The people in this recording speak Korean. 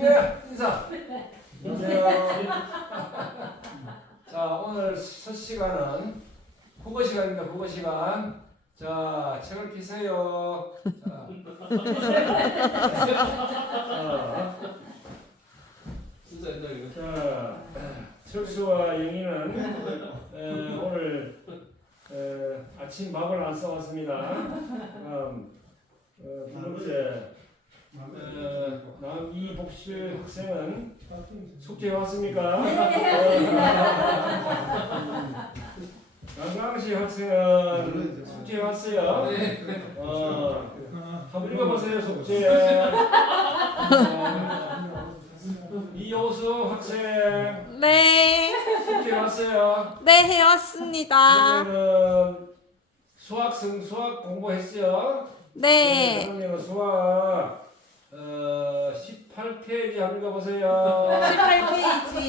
네, 인사. 안녕하세요. 자, 오늘 첫 시간은 국어 시간입니다. 국어 시간. 자, 책을 피세요. 자, 진짜 옛날 이거. 자, 철수와 영희는 에, 오늘 에, 아침 밥을 안 써왔습니다. 다음 어, 두 번째 어, 남이 복실 학생은 숙제 왔습니까? 남강시 학생은 숙제 왔어요. 네. 어, 한번 읽어보세요 숙제. 어, 이호수 학생 네, 숙제 왔어요. 네 해왔습니다. 그러면은 수학생 수학 공부했어요. 네, 그러면 수학 어, 18페이지 한번 읽어보세요. 18페이지.